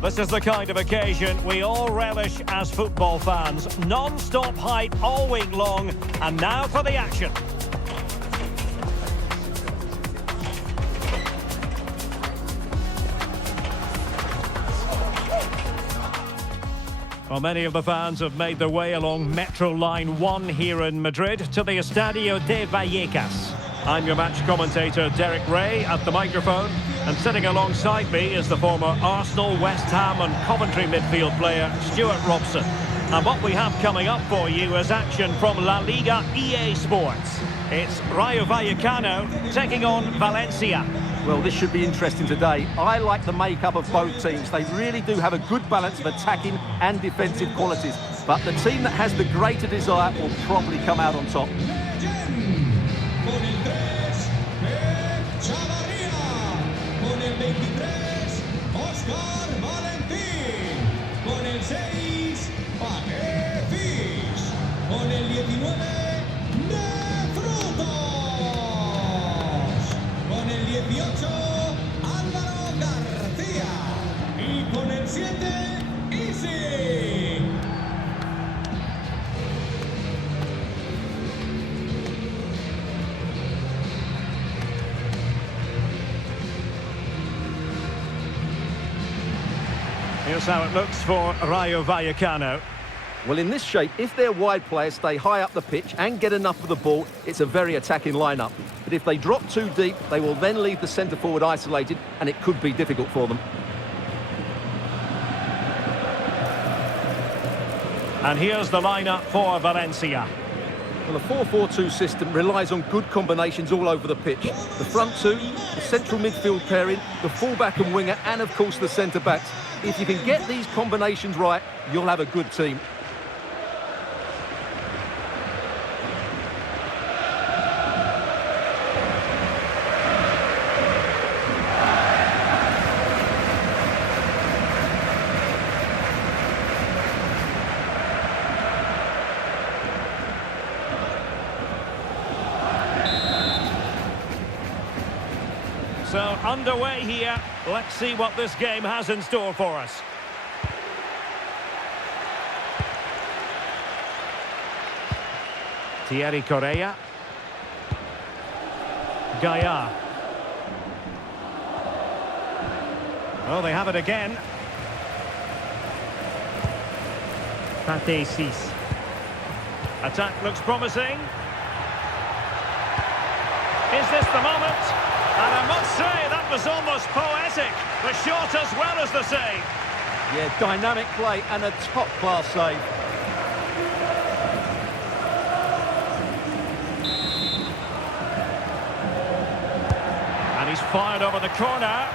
This is the kind of occasion we all relish as football fans. Non-stop hype all week long, and now for the action. Well, many of the fans have made their way along Metro Line 1 here in Madrid to the Estadio de Vallecas. I'm your match commentator, Derek Ray, at the microphone. And sitting alongside me is the former Arsenal, West Ham and Coventry midfield player, Stuart Robson. And what we have coming up for you is action from LaLiga EA Sports. It's Rayo Vallecano taking on Valencia. Well, this should be interesting today. I like the makeup of both teams. They really do have a good balance of attacking and defensive qualities. But the team that has the greater desire will probably come out on top. Con el 23, Oscar Valentín. Con el 6, Paquetis. Con el 19, De Frutos. Con el 18, Álvaro García. Y con el 7, Easy. Here's how it looks for Rayo Vallecano. Well, in this shape, if their wide players stay high up the pitch and get enough of the ball, it's a very attacking lineup. But if they drop too deep, they will then leave the centre-forward isolated, and it could be difficult for them. And here's the lineup for Valencia. Well, the 4-4-2 system relies on good combinations all over the pitch. The front two, the central midfield pairing, the fullback and winger, and of course the centre-backs. If you can get these combinations right, you'll have a good team. So, underway here. Let's see what this game has in store for us. Thierry Correa. Gaia. Oh, they have it again. Patesis. Attack looks promising. Is this the moment? And I must say, that was almost poetic. The shot as well as the save. Yeah, dynamic play and a top-class save. And he's fired over the corner.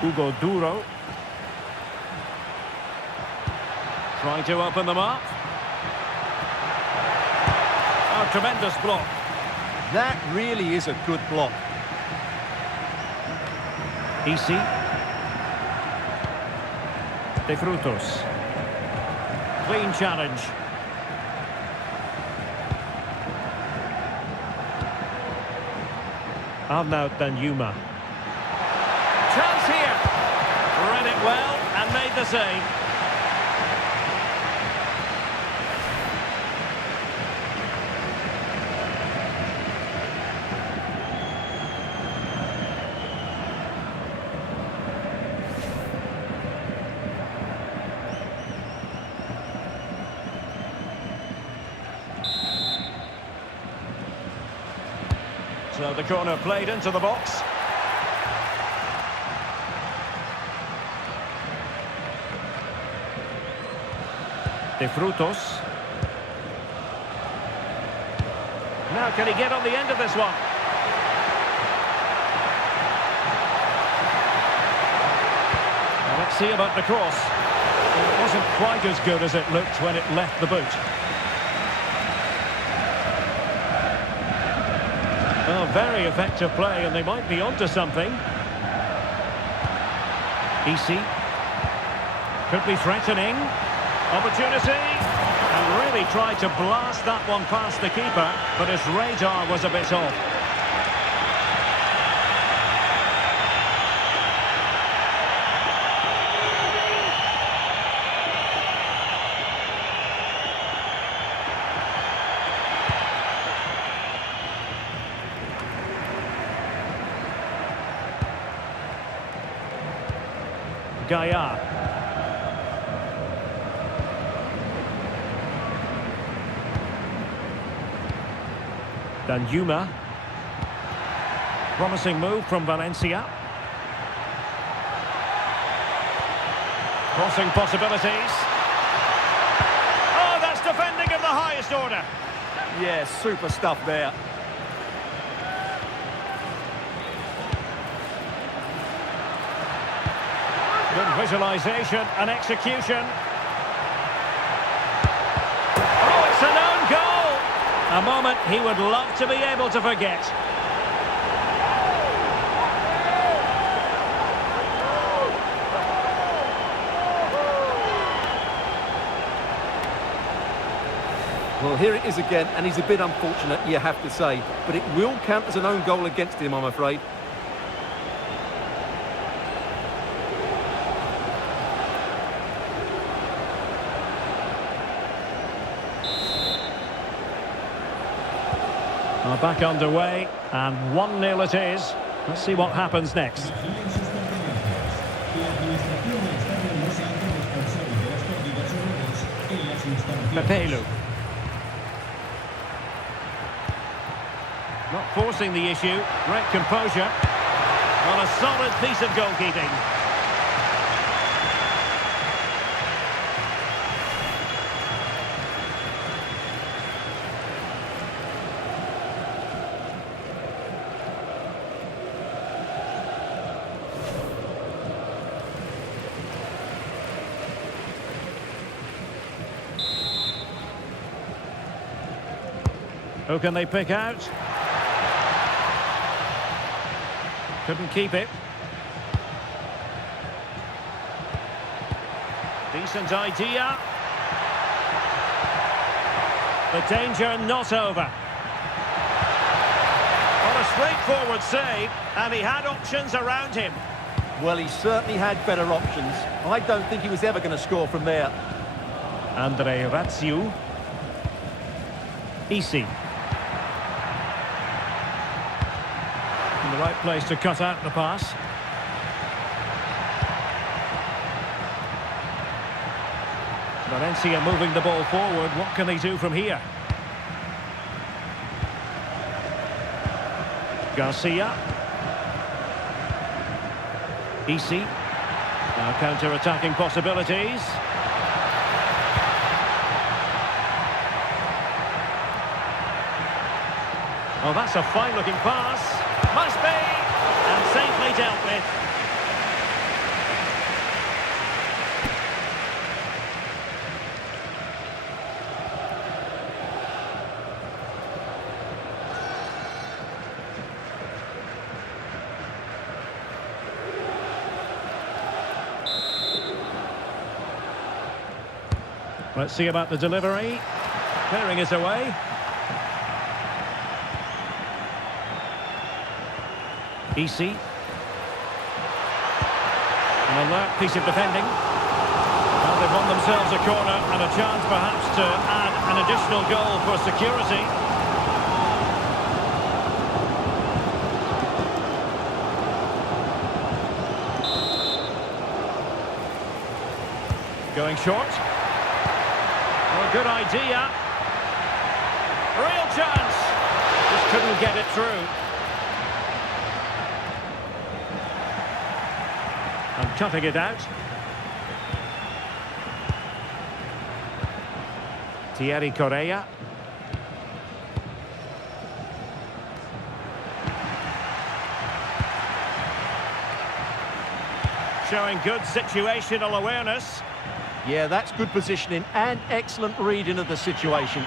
Hugo Duro. Trying to open them up. Oh, tremendous block. That really is a good block. Easy. De Frutos. Clean challenge. Arnaud Danjuma. Chance here. Read it well and made the save. So the corner played into the box. De Frutos. Now can he get on the end of this one? Well, let's see about the cross. It wasn't quite as good as it looked when it left the boot. Oh, very effective play, and they might be onto something. Easy. Could be threatening. Opportunity. And really tried to blast that one past the keeper, but his radar was a bit off. Gaia. Danjuma. Promising move from Valencia. Crossing possibilities. Oh, that's defending of the highest order. Yeah, super stuff there. Good visualisation and execution. Oh, it's an own goal! A moment he would love to be able to forget. Well, here it is again, and he's a bit unfortunate, you have to say. But it will count as an own goal against him, I'm afraid. Are back underway, and 1-0 it is. Let's see what happens next. Pepelu. Not forcing the issue. Great composure. On a solid piece of goalkeeping. Who can they pick out? Couldn't keep it. Decent idea. The danger not over. Well, a straightforward save, and he had options around him. Well, he certainly had better options. I don't think he was ever going to score from there. RAYO. Easy. In the right place to cut out the pass. Valencia moving the ball forward. What can they do from here? Garcia. Easy. Now counter-attacking possibilities. Oh, that's a fine-looking pass. Must be! And safely dealt with. Let's see about the delivery. Clearing it away. Easy. An alert piece of defending. Well, they've won themselves a corner and a chance perhaps to add an additional goal for security. Going short. Well, good idea. Real chance. Just couldn't get it through. And cutting it out. Thierry Correa. Showing good situational awareness. Yeah, that's good positioning and excellent reading of the situation.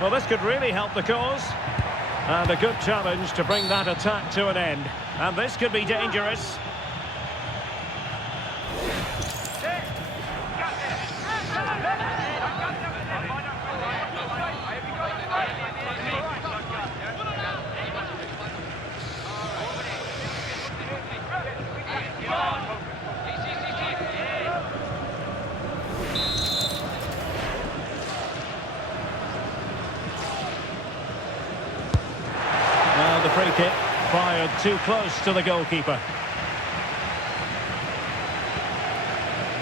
Well, this could really help the cause. And a good challenge to bring that attack to an end. And this could be dangerous. free kick fired too close to the goalkeeper.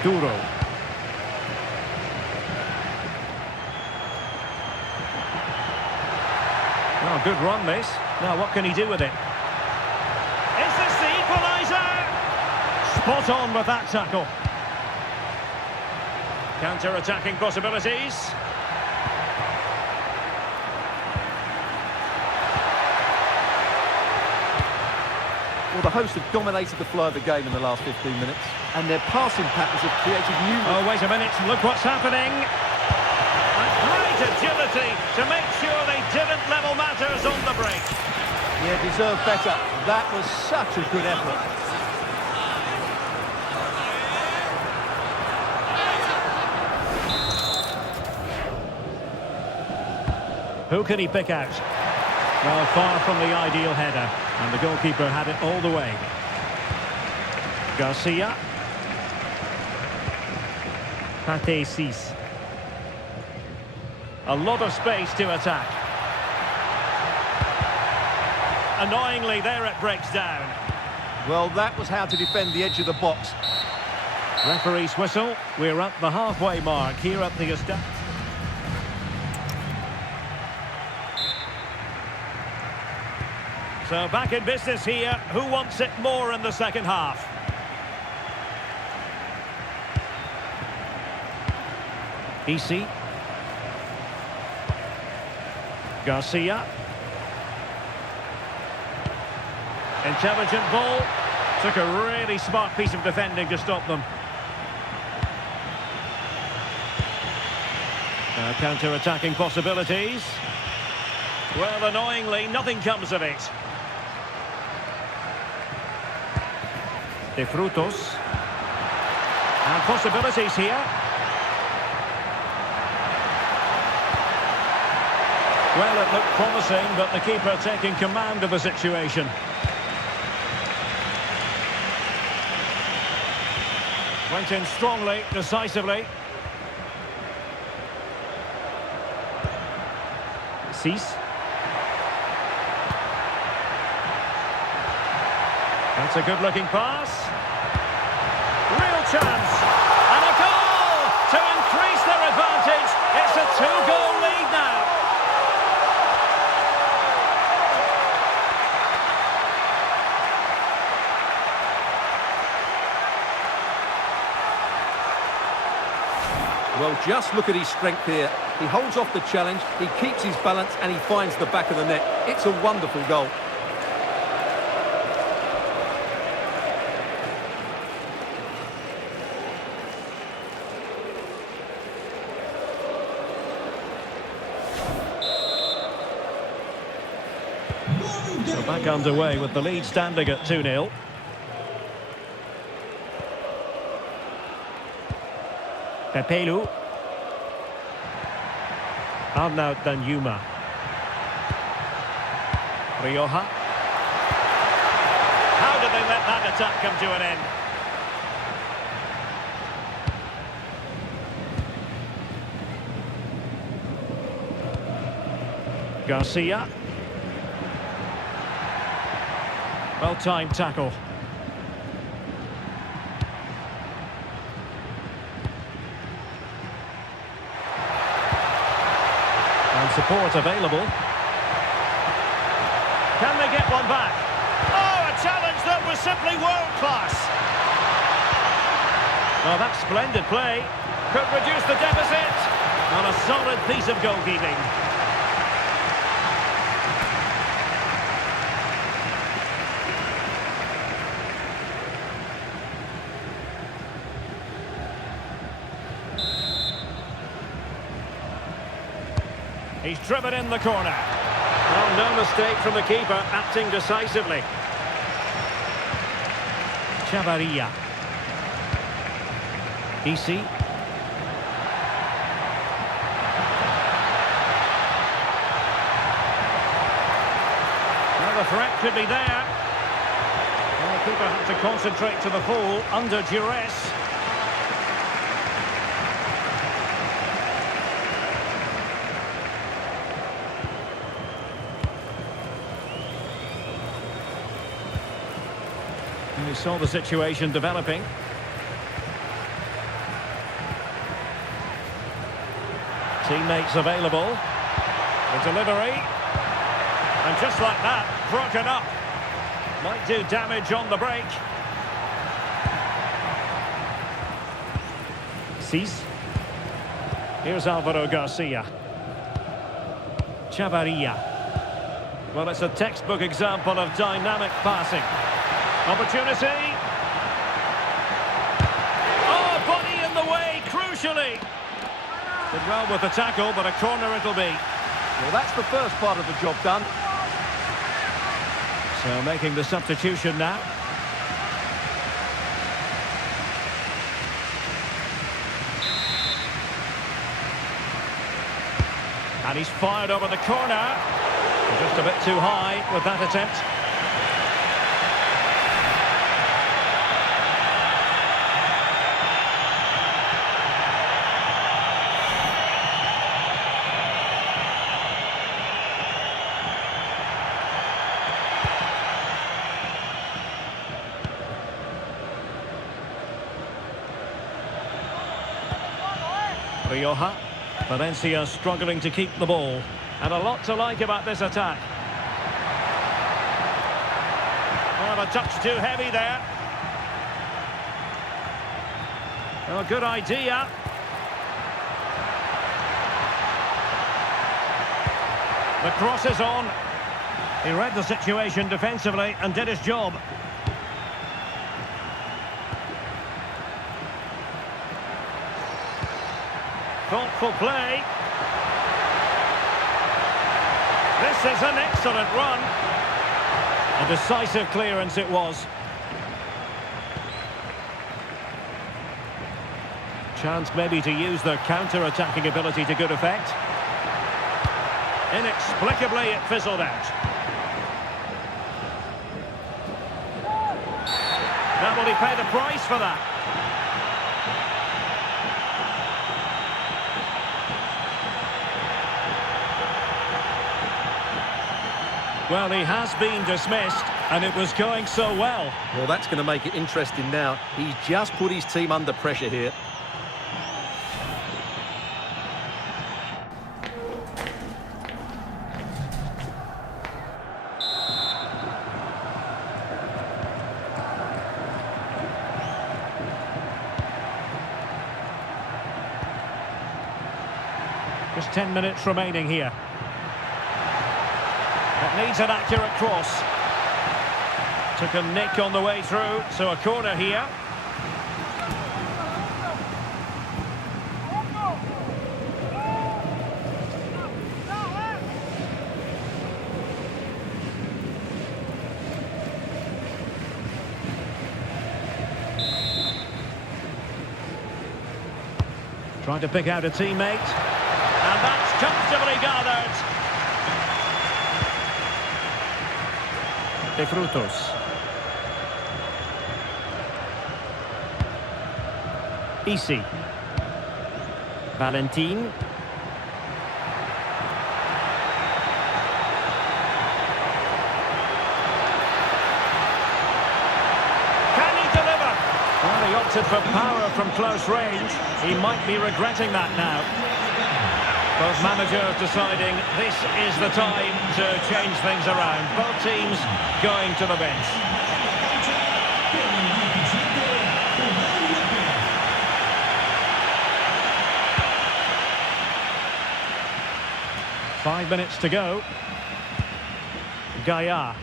Duro. Oh, good run, this. Now, what can he do with it? Is this the equaliser? Spot on with that tackle. Counter-attacking possibilities. Well, the hosts have dominated the flow of the game in the last 15 minutes, and their passing patterns have created new... Oh, wait a minute, look what's happening. And great agility to make sure they didn't level matters on the break. Yeah, deserved better. That was such a good effort. Who can he pick out? Well, far from the ideal header, and the goalkeeper had it all the way. Garcia. Pate 6. A lot of space to attack. Annoyingly, there it breaks down. Well, that was how to defend the edge of the box. Referee's whistle. We're at the halfway mark here at the estate. So back in business here. Who wants it more in the second half? EC. Garcia. Intelligent ball. Took a really smart piece of defending to stop them. Now counter-attacking possibilities. Well, annoyingly, nothing comes of it. De Frutos. And possibilities here. Well, it looked promising, but the keeper taking command of the situation. Went in strongly, decisively. Cease. That's a good-looking pass. Real chance. And a goal to increase their advantage. It's a two-goal lead now. Well, just look at his strength here. He holds off the challenge, he keeps his balance, and he finds the back of the net. It's a wonderful goal. So back underway with the lead standing at 2-0. Pepelu. Arnaud Danjuma. Rioja. How did they let that attack come to an end? Garcia. Well-timed tackle. And support available. Can they get one back? Oh, a challenge that was simply world-class. Well, that's splendid play. Could reduce the deficit. On a solid piece of goalkeeping. He's driven in the corner. Well, no mistake from the keeper, acting decisively. Chavarria. EC. Well, the threat could be there. Well, the keeper had to concentrate to the full under duress. We saw the situation developing. Teammates available. The delivery. And just like that, broken up. Might do damage on the break. Cease. Here's Alvaro Garcia. Chavarria. Well, it's a textbook example of dynamic passing. Opportunity. Oh, body in the way, crucially. Did well with the tackle, but a corner it'll be. Well, that's the first part of the job done. So making the substitution now. And he's fired over the corner. Just a bit too high with that attempt. Rioja. Valencia struggling to keep the ball. And a lot to like about this attack. Well, a touch too heavy there. Oh, good idea. The cross is on. He read the situation defensively and did his job. Thoughtful play. This is an excellent run. A decisive clearance it was. Chance maybe to use their counter-attacking ability to good effect. Inexplicably it fizzled out. Now will he pay the price for that? Well, he has been dismissed, and it was going so well. Well, that's going to make it interesting now. He's just put his team under pressure here. Just 10 minutes remaining here. It needs an accurate cross. Took a nick on the way through, so a corner here. Trying to pick out a teammate. And that's comfortably gathered. De Frutos. Easy. Valentin. Can he deliver? Well, he opted for power from close range. He might be regretting that now. Both managers deciding this is the time to change things around. Both teams going to the bench. Five minutes to go. Gaia.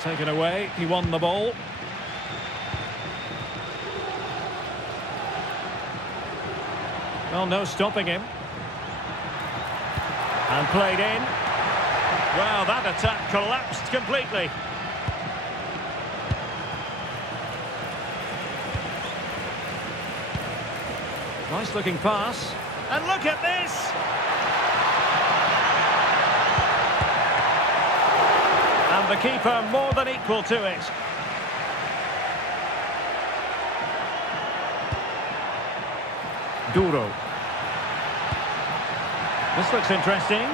Taken away. He won the ball. Well, no stopping him. And played in. Well, that attack collapsed completely. Nice looking pass. And look at this! And the keeper more than equal to it. Duro. This looks interesting.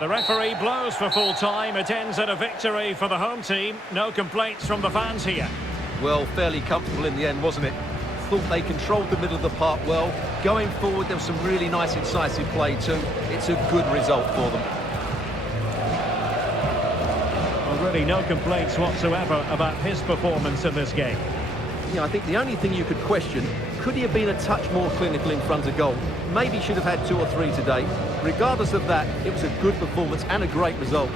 The referee blows for full time. It ends in a victory for the home team. No complaints from the fans here. Well, fairly comfortable in the end, wasn't it? Thought they controlled the middle of the park well. Going forward, there was some really nice, incisive play too. It's a good result for them. Well, really no complaints whatsoever about his performance in this game. Yeah, I think the only thing you could question, could he have been a touch more clinical in front of goal? Maybe should have had 2 or 3 today. Regardless of that, it was a good performance and a great result.